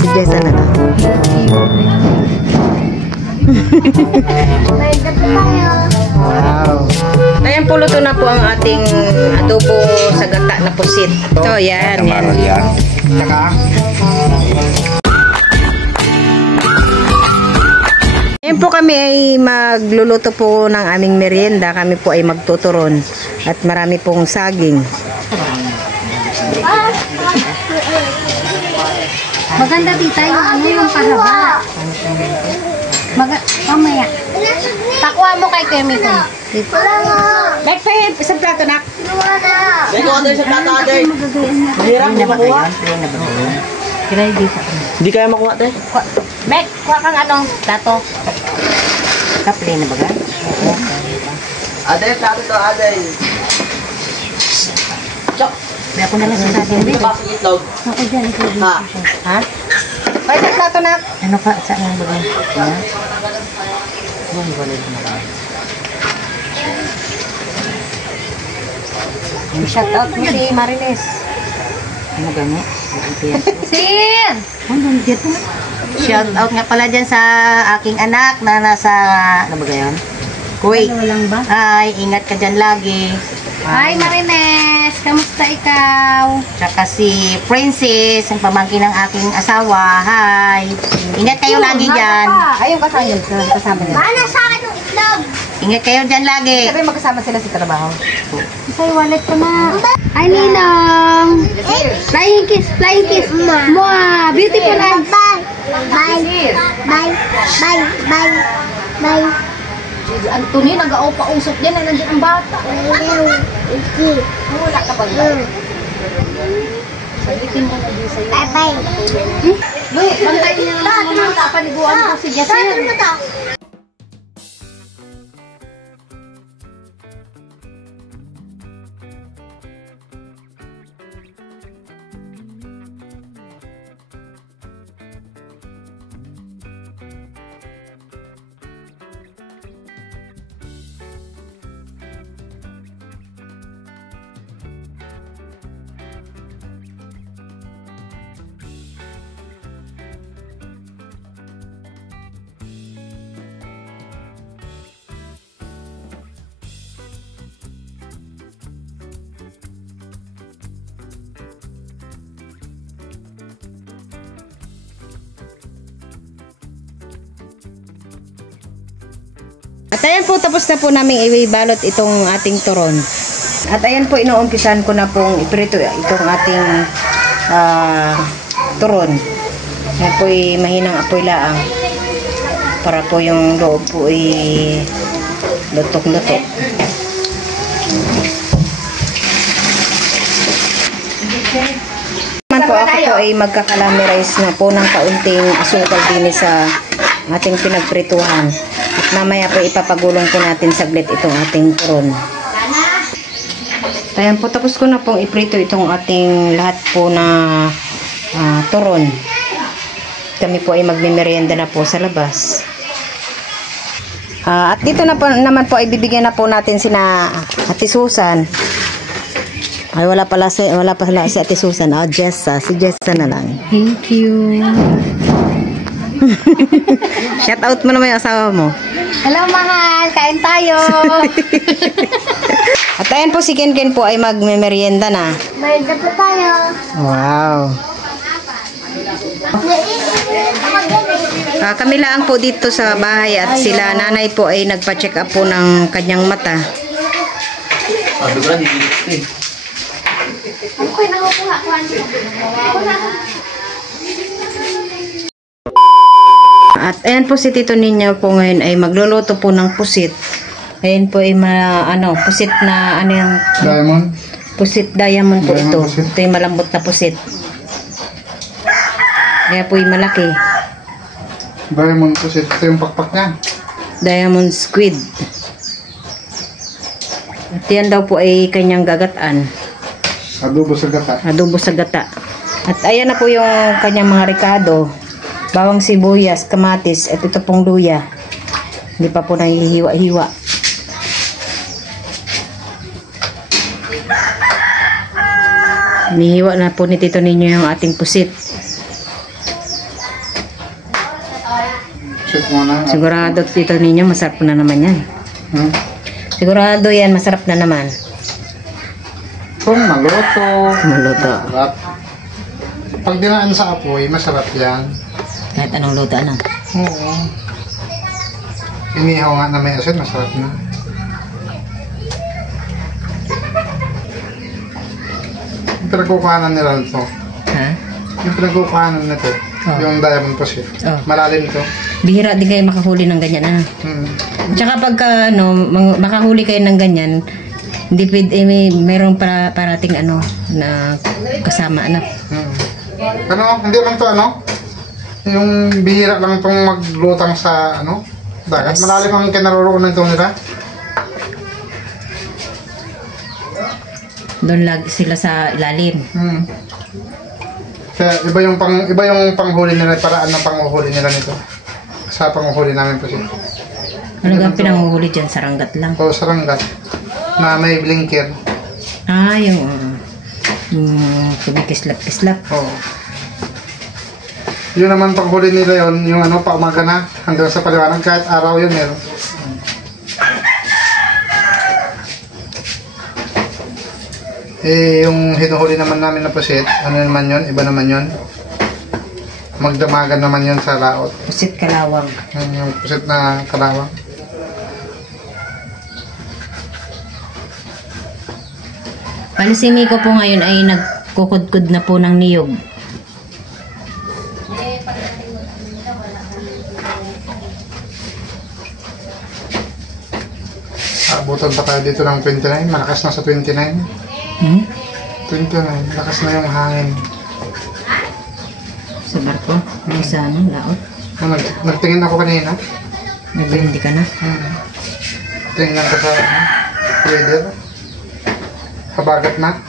Si Jessa na lang. Wow. Ayan po, luto na po ang ating adobo sa gata na pusit. Ito, yan. Yan. Ngayon po kami ay magluluto po ng aming merienda. Kami po ay magtuturon. At marami pong saging. Maganda tita, yung ano yung pahaba. Mamaya. Takuha mo kay Kemi ko. Back pa yun, isang plato na. Ito ano sa plato ate. Mahirap na makuha. Hindi kaya makuha ate. Back, kuha kang anong plato. Kaplay na baga? Ate, plato to ate. Chok. May ako na lang sa saging. Ito ba sa itlog? Ako dyan, ito dyan. Ha? Ha? Ay, isang plato na. Ano ka, saan yung bagay? Shout out mo si Marines. Ano gani? Sin! Shout out nga pala dyan sa aking anak na nasa, ano ba gayon? Kuwait. Ano lang ba? Ay, ingat ka dyan lagi. Hi Marines! Kamusta ikaw? Tsaka si Princess, ang pamangkin ng aking asawa. Hi. Ingat kayo lagi dyan. Ayun kasama niya. Paano sa akin yung itlog? Ingat kayo dyan lagi. Sabi magkasama sila sa trabaho. Isa yung wallet ko na. Ay, Ninong! Flying kiss! Flying kiss! Mwah! Beautiful eyes! Bye! Bye! Bye! Bye! Bye! Bye! Anthony, nag-aupa-usok din na nandiyan ang bata. Wala ka bang bye? Sabitin mo na din sa'yo. Bye-bye! Look, bantayin niya lang mga kapaniguan ko si Jessie. At ayan po, tapos na po namin ibalot itong ating turon. At ayan po, inuumpisan ko na pong iprito itong ating turon. Ayan po, mahinang apoy laang. Para po yung loob po lutok-lutok. Naman po ako po ay magkakalamerize na po ng kaunting asukal din sa ating pinagprituhan. At mamaya po ipapagulong po natin saglit itong ating turon. Ayan po, tapos ko na pong iprito itong ating lahat po na turon. Kami po ay magmimerienda na po sa labas. At dito na po, naman po ay bibigyan na po natin sina Ate Susan. Ay, wala pala si Ate Susan. Oh, Jessa. Si Jessa na lang. Thank you. Shout out mo naman yung asawa mo. Hello, mahal. Kain tayo. At ayan po, si Ken po ay magmemerienda na. Merienda po tayo. Wow. Kami lang po dito sa bahay at sila nanay po ay nagpa-check up po ng kanyang mata. At ayan po si Tito Ninyo po ngayon ay magluluto po ng pusit. Ayan po ay pusit na yung Diamond? Pusit diamond po ito. Pusit. Ito yung malambot na pusit. Kaya po yung malaki. Diamond pusit. Ito yung pakpak niya. Diamond squid. At yan daw po ay kanyang gagataan. Adobo sa gata. Adobo sa gata. At ayan na po yung kanyang mga ricado. Bawang sibuyas, kamatis, at ito pong luya. Hindi pa po nahihiwa-hiwa. Hinihiwa na po ni Tito Ninyo yung ating pusit. Pusit muna. Sigurado tito ninyo, masarap na naman yan. Hmm? Sigurado yan, masarap na naman. Kung maluto. Maluto. Masarap. Pag dinaan sa apoy, masarap yan. Kahit anong luto, ano? Oo. Inihaw nga na may asin, masarap na. Yung pinagkukuhanan nila ito. Ha? Yung pinagkukuhanan nito. Oh. Yung diamond pusit. Oh. Malalim ito. Bihira din kayo makahuli ng ganyan, ano? Hmm. Tsaka pagka, ano, makahuli kayo ng ganyan, hindi pwede, mayroong parating, ano, na kasama, ano? Hmm. Ano, hindi lang to ano? Yung bihira lang itong maglutang sa ano? Dagat. Yes. Malalim ang kinaroroonan ito nila. Doon lagi sila sa ilalim. Hmm. Kaya iba yung panghuli nila, paraan ng panghuli nila nito. Sa panghuli namin po siya. Ano nga pinanguhuli dyan? Saranggat lang. O saranggat na may blinker. Ah, yung kumikislap-kislap. Oo. Yun naman panghuli nila yon, yung ano, paumaga na hanggang sa paliwanag, kahit araw yun meron. Eh, yung hinuhuli naman namin na pusit, ano naman yun, iba naman yun. Magdamagan naman yun sa laot. Pusit kalawang. Yung pusit na kalawang. Palisimi ko po ngayon ay nagkukudkud na po ng niyog. Abutan pa tayo dito ng 29, malakas na sa 29. Hmm? 29, malakas na yung hangin. Sa barko? Sa ano? Laot? Nagtingin ako kanina. Nagbindi ka na? Tingnan ko sa weather. Kabagat na.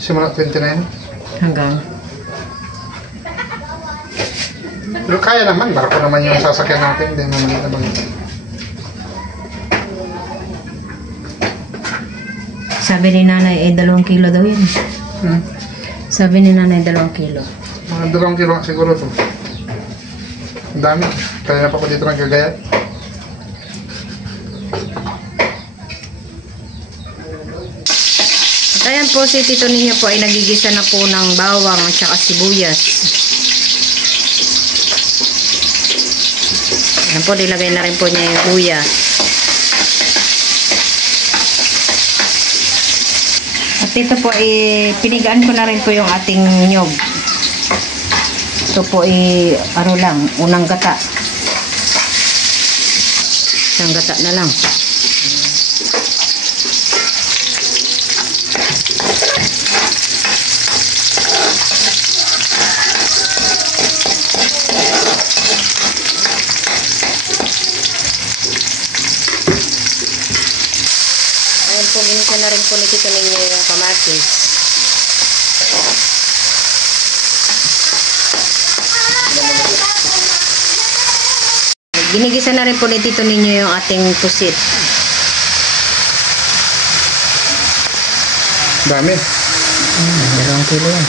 Simula 29. Hanggang? Pero kaya naman, barko naman yung sasakyan natin. Hindi naman naman. Sabi ni nanay, 2 kilo daw yun. Sabi ni nanay, 2 kilo. Mga 2 kilo siguro to. Ang dami. Kaya na pa ko dito ng kagayat. At ayan po, si tito ninyo po ay nagigisa na po ng bawang at saka sibuyas. Ayan po, nilagay na rin po niya yung luya. At ito po, pinigaan ko na rin po yung ating nyog. Ito po ano lang, unang gata. Isang gata na lang. Ayan po, ginisa na rin po ni tito ninyo yung kamatis. Ginigisa na rin po ni tito ninyo yung ating pusit. Dami. 2 kilo yan.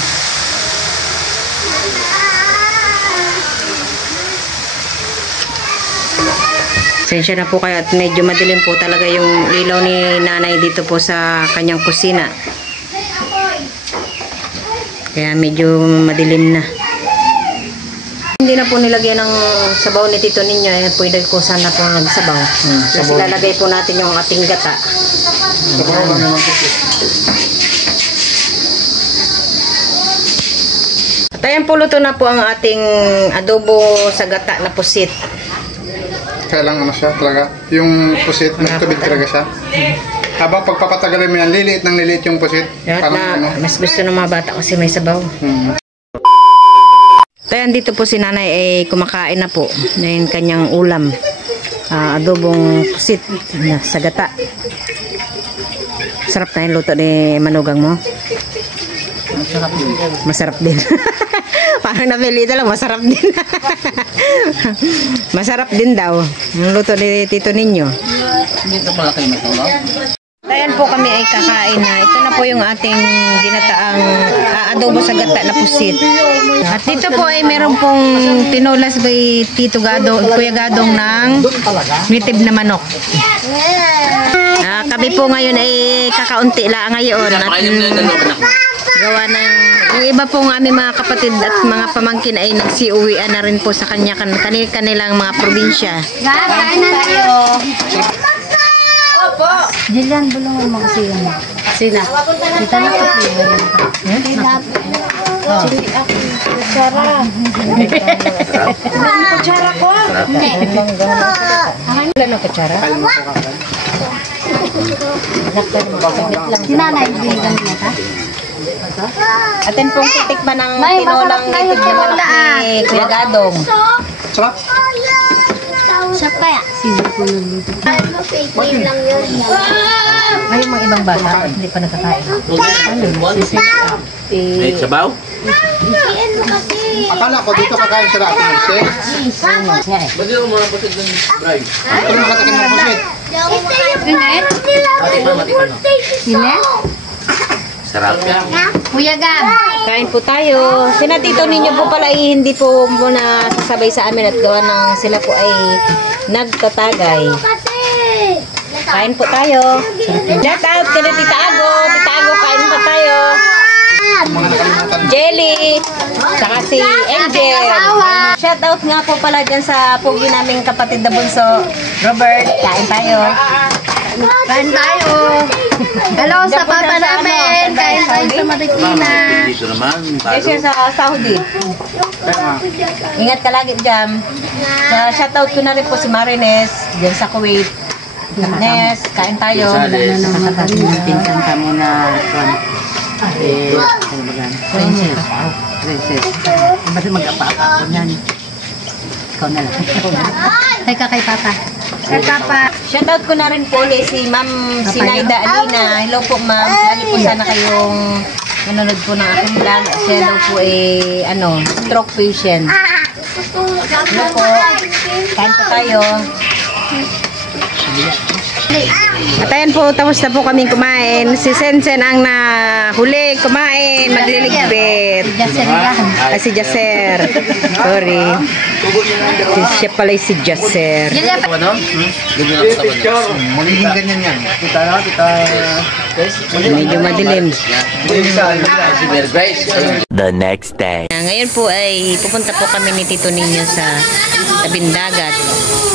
Sensya na po kayo at medyo madilim po talaga yung ilaw ni nanay dito po sa kanyang kusina. Kaya medyo madilim na. Hindi na po nilagyan ng sabaw ni tito ninyo. Pwede ko sana po nagsabaw. Kasi lalagay po natin yung ating gata. Sabaw lang naman po. At ayan po, luto na po ang ating adobo sa gata na pusit. Kaya lang ano siya talaga. Yung pusit, nagtubig talaga siya. Habang pagpapatagalin mo yan, liliit ng liliit yung pusit. At na, mas gusto ng mga bata kasi may sabaw. Ayan, dito po si nanay ay kumakain na po na yung kanyang ulam. Adobong pusit na sa gata. Sarap na yung luto ni manugang mo. Masarap din. Parang napilita lang, masarap din. Masarap din daw. Ang luto ni tito ninyo. Dito pala kayo matulog. Ayan ngayon po kami ay kakain na. Ito na po yung ating ginataang adobo sa gata na pusit. At dito po ay meron pong tinulas by Tito Gadong, Kuya Gadong ng native na manok. Kami po ngayon ay kakaunti lang ngayon. At gawa ng yung iba pong aming mga kapatid at mga pamangkin ay nagsiuwian na rin po sa kanilang mga probinsya. Kain na tayo. Jillian, bulungan mo kasi yun. Sina? Kita na ka. Kutsara. Kutsara ko? Wala ng kutsara? Sinanay, binigyan mo ka? Atin pong titikman ng tinolang native na manok ni Kuya Gadong. Sarap. Siya kaya? Sino po nagluto? Ay, mga ibang bata, hindi pa nakakain. May sabaw? Akala ko dito kakain sila Ate Mercy. Ba't yung mga pusit ng bride? Ito yung makatikin ng pusit. Inet? Inet? Sarap yan. Kuya Gab. Kain po tayo. Sina tito ninyo po pala ay hindi po muna sasabay sa amin at gawa ng sila po ay nagtatagay. Kain po tayo. Shout out kay Tita Ago. Tita Ago, kain po tayo. Mga nakalimutan. Jelly. Saka si Angel. Shout out nga po pala dyan sa pugi naming kapatid na bunso. Robert, kain tayo. Kain tayo. Hello sa papa namin. Kain tayo sa Marikina. Dito naman, Yes, siya sa Saudi. Ingat ka lagi dyan. Shout out ko na rin po si Marines dyan sa Kuwait. Nes, kain tayo. Pinsan ka muna, ano ba yan? Princess. Basta mag-apa-apa ako yan. Ikaw na lang. Teka kay papa. Kay papa. Shout out ko na rin po ulit si Ma'am Sinaida Alina. Hello po ma'am. Lagi po sana kayong nanonood po ng aking vlog. Siya daw po stroke patient. Hello po. Kain po tayo. At ayan po, tapos na po kaming kumain. Si Sensen ang nahuli kumain, magliligpit. Si Jaser. Sorry. Siya pala si Jaser. Ano? Magiging ganyan yan. Medyo madilim. Si Mary Grace. The next day. Ngayon po ay pupunta po kami ni Tito Ninyo sa tabing dagat.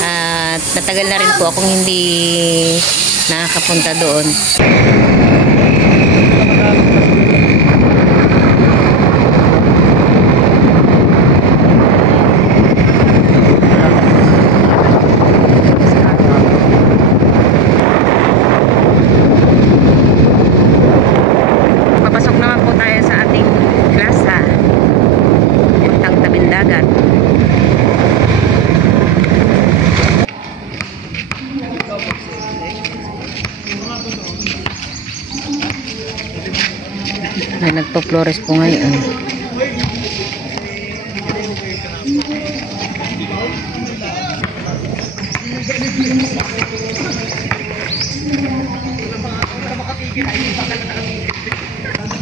At natagal na rin po akong hindi nakakapunta doon. Papasok naman po tayo sa ating plaza. Puntang tabing dagat. Ay, nagpo-flores po ngayon.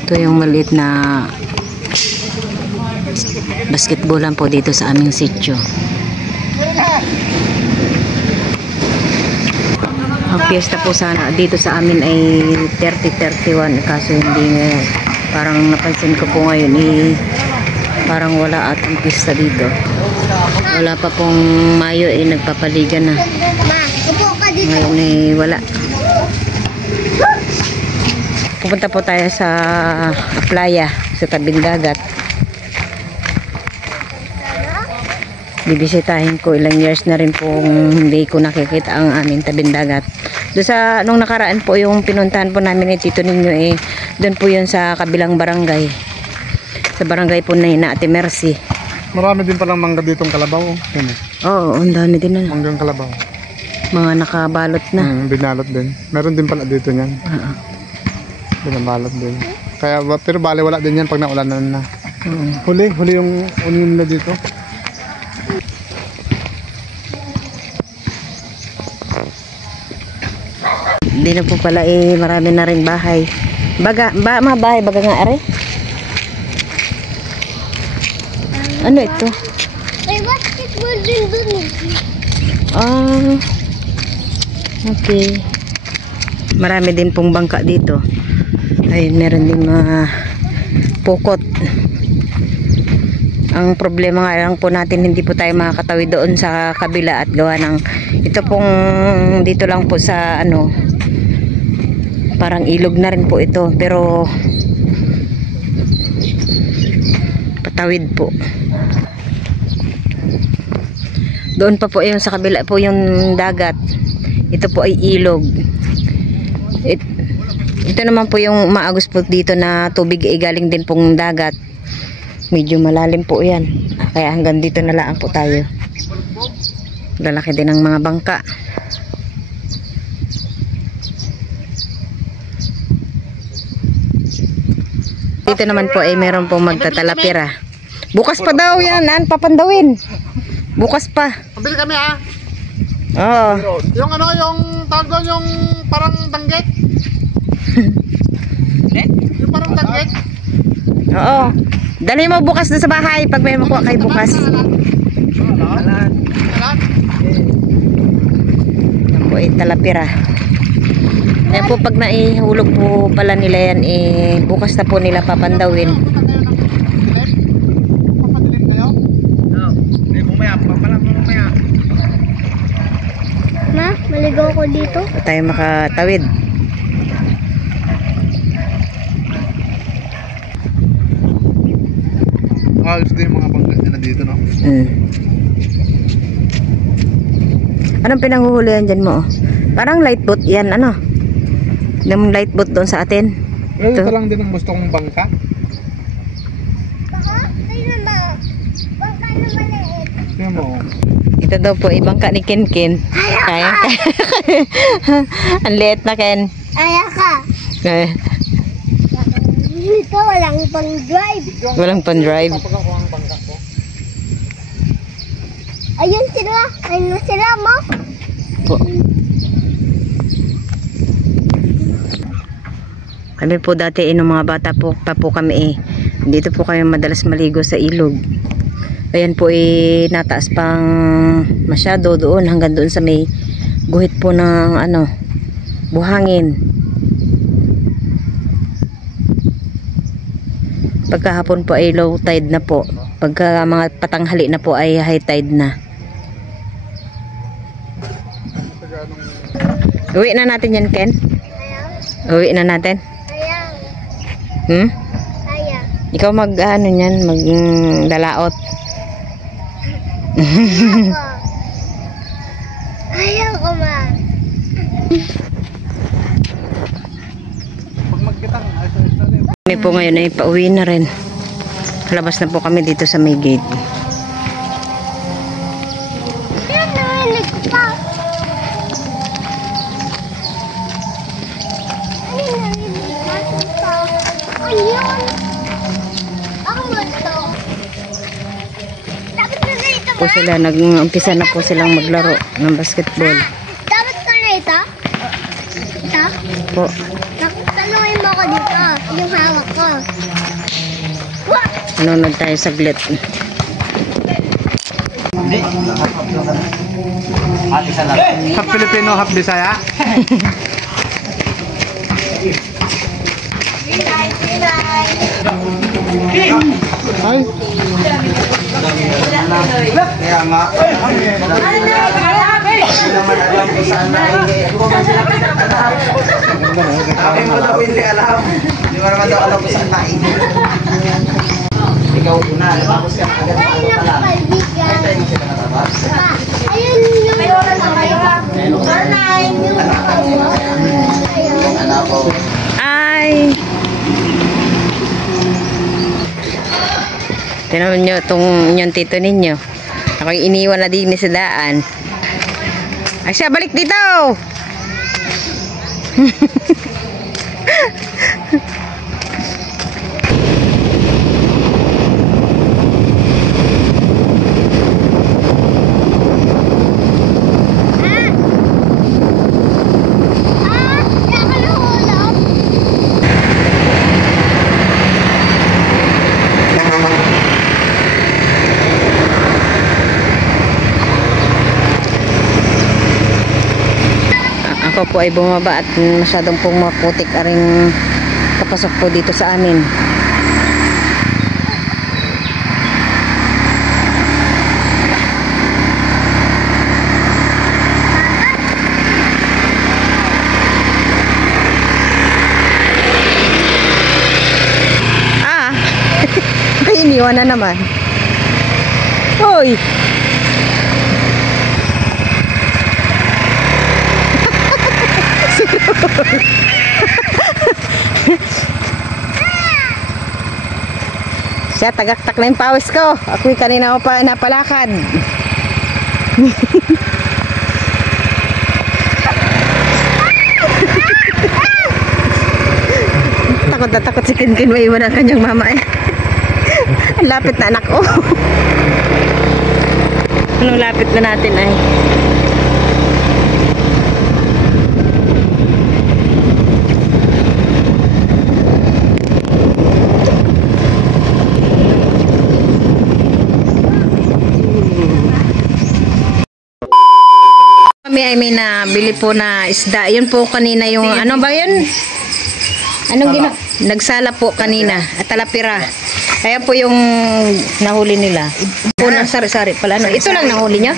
Ito yung maliit na basketballan po dito sa aming sitio. Ang piyesta po sana dito sa amin ay 30-31 kaso hindi ngayon. Parang napansin ko po ngayon parang wala atang piyesta dito. Wala pa pong Mayo nagpapaligan na. Ngayon wala. Pupunta po tayo sa playa sa tabing dagat. Bibisitahin ko, ilang years na rin pong hindi ko nakikita ang aming tabing dagat. Doon sa nung nakaraan po yung pinuntahan po namin ni Tito Ninyo doon po yun sa kabilang barangay. Sa barangay po na Ate Mercy. Marami din palang mangga ditong kalabaw. Yan eh. Oo, ang dami din na. Manggang kalabaw. Mga nakabalot na. Binalot din. Meron din pala dito niyan. Binabalot din. Kaya, pero bale wala din yan pag naulanan na. Huli yung unin nila dito. Hindi na po pala marami na rin bahay. Mga bahay baga nga are. Ano ito? May basketball din dun eh. Okay. Marami din pong bangka dito. Ay, meron din mga pukot. Ang problema nga lang po natin, hindi po tayo makakatawid doon sa kabila at gawa ng ito pong dito lang po sa parang ilog na rin po ito, pero patawid po. Doon pa po yung sa kabila po yung dagat. Ito po ay ilog. Ito naman po yung maagos po dito na tubig ay galing din pong dagat. Medyo malalim po yan. Kaya hanggang dito na lang po tayo. Lalaki din ang mga bangka. Dito naman po ay meron pong magtatalapira. Bukas pa daw yan. Papandawin. Bukas pa. Pabili kami ha. Oo. Yung yung tawag doon, yung parang danggit. Yung parang danggit. Oo. Dali mo bukas na sa bahay pag may makuha kayo bukas. Yan po ay talapira. Yan po pag naihulog po pala nila yan, bukas na po nila papandawin. Papadilim kayo? Oo. Hindi, bumaya. Bumaya. Ma, maligaw ko dito. Pa tayo makatawid. Ayos din yung mga bangka nila dito, no? Anong pinanghuhulihan dyan mo? Parang light boat yan, ano? Yung light boat doon sa atin. Ito lang din ang gusto kong bangka. Baka, tingnan mo. Baka na maliit. Tingnan mo. Ito daw po, ibang ka ni Ken Ken. Kaya ka. Ang liit na Ken. Ayaka. Dito walang pang-drive. Walang pan-drive. Papagawa ang bangka ko. Ayun sila. Ayun sila mo. Po. Kami po dati nung mga bata po, pa po kami dito po kami madalas maligo sa ilog. Ayan po nataas pang masyado doon hanggang doon sa may guhit po ng buhangin. Pagkahapon po ay low tide na po. Pagka mga patanghali na po ay high tide na. Uwi na natin yan, Ken? Uwi na natin? Ayaw. Hmm? Ayaw. Ikaw niyan, magdalaot. Ayaw ko ma. Pag magkitang, ayos na din. Kami po ngayon ay pauwi na rin. Labas na po kami dito sa may gate. Yan narinig pa. Ay, narinig pa. Ayun. Ako mo ito. Dapat na ganito Po sila, nag-umpisa na po silang maglaro ng basketball. Dapat ka na ito? Ito? Po. Tanungin mo ko dito. Yung hawak ko. Wah! Nanonood tayo saglit. Half Filipino, half Bisaya. Ay. Kaya nga. Hindi naman alam kung saan na akin mo daw hindi alam. Hindi mo naman daw alam kung saan na ikaw una, tapos ka agad Ay, na pala. nakapalbigan. Ay, tayo mo siya natatapos. Ayun yung Ano po? Ay! Tinaman nyo itong inyong tito ninyo. Ako'y iniwan na din sa daan. Ay siya, balik dito! ako po ay bumaba at masyadong pong maputik aring kapasok po dito sa amin. Iniwan na naman. Hoy! Siya, tagaktak na yung pawis ko. Ako'y kanina ako pa napalakad. Takot na takot si Kinkin. May iwan ang kanyang mama eh. Ang lapit na anak ko. Anong lapit na natin ay? Kami ay may nabili po na isda. Yun po kanina yung ano ba yun? Anong nagsala po kanina at talapira. Kaya po yung nahuli nila. Po ng sari-sari pala. Ano? Ito lang nahuli niya?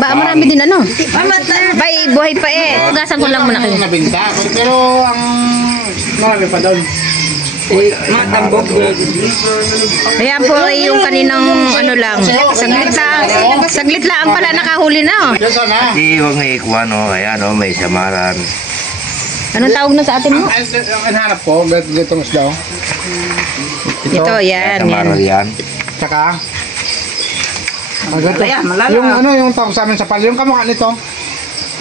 Ba, marami din ano? Bay, buhay pa eh. Gasan ko lang muna kayo. Pero ang marami pa doon. Ayan po ay yung kaninang ano lang. Saglit lang pala nakahuli na. Di, huwag nga ikuha, no. Ayan, no, may samaran. Anong tawag na sa atin mo? Ang hanap ko, ganitong isda. Ito, yan. Samaran yan. Tsaka, yung ano, yung tawag sa amin sa pal, yung kamukha nito.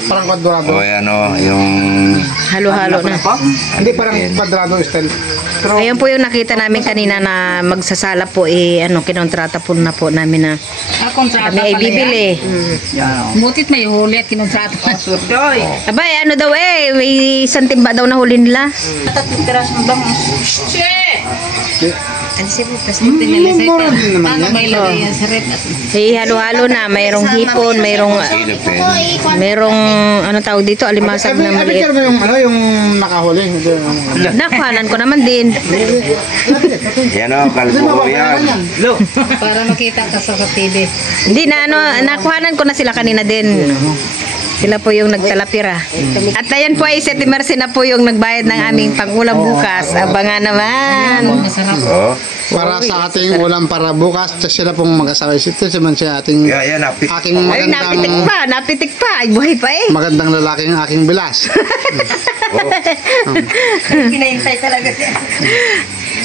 Parang kwadrado. O, ayan, no, yung... Halo-halo na. Hindi, parang kwadrado style. Pero, Ayan po yung nakita namin kanina na magsasala po eh, ano, kinontrata po na po namin na kami ay bibili. Mutit may huli at kinontrata pa. Abay, ano daw eh, may isang timba daw na huli nila. mura din naman yan. May lagay yan sa rep. Eh, halo-halo na, mayroong hipon, mayroong ano tawag dito, alimasag na maliit. Pero yung ano, yung nakahuli. Nakuhanan ko naman din. Yan, no, kalburo yan. Para makita ka sa TV. Hindi na ano, nakuhanan ko na sila kanina din. Sila po yung nagtalapira. At ayan po ay si Mercy na po yung nagbayad ng aming pang-ulam bukas. Abangan naman. Masarap. O, Para sa ating ulam para bukas, sila pong mag-asawa. Ito naman siya ating yan, aking Ay, napitik pa. Ay, buhay pa eh. magandang lalaking aking bilas. Pinahintay talaga siya.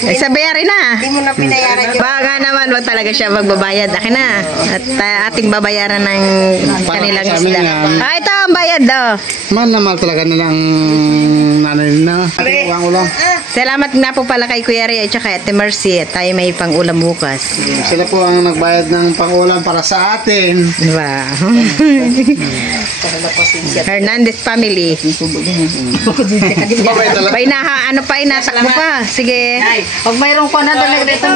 Ay, sa bayarin na. Hindi mo na pinayaran yun. Baka naman, wag talaga siya magbabayad. Akin na. At ating babayaran ng kanilang Para sa amin isda. yan. Ito ang bayad daw. Man na mahal talaga nilang nanay na. Ating ulam. Salamat nga po pala kay Kuya Ria at saka Ate Mercy. At tayo may pang-ulam bukas. Sila po ang nagbayad ng pang-ulam para sa atin. Wow. Hernandez family. Bay na ano pa, inasak mo pa. Sige. Pag mayroong ko na talaga dito.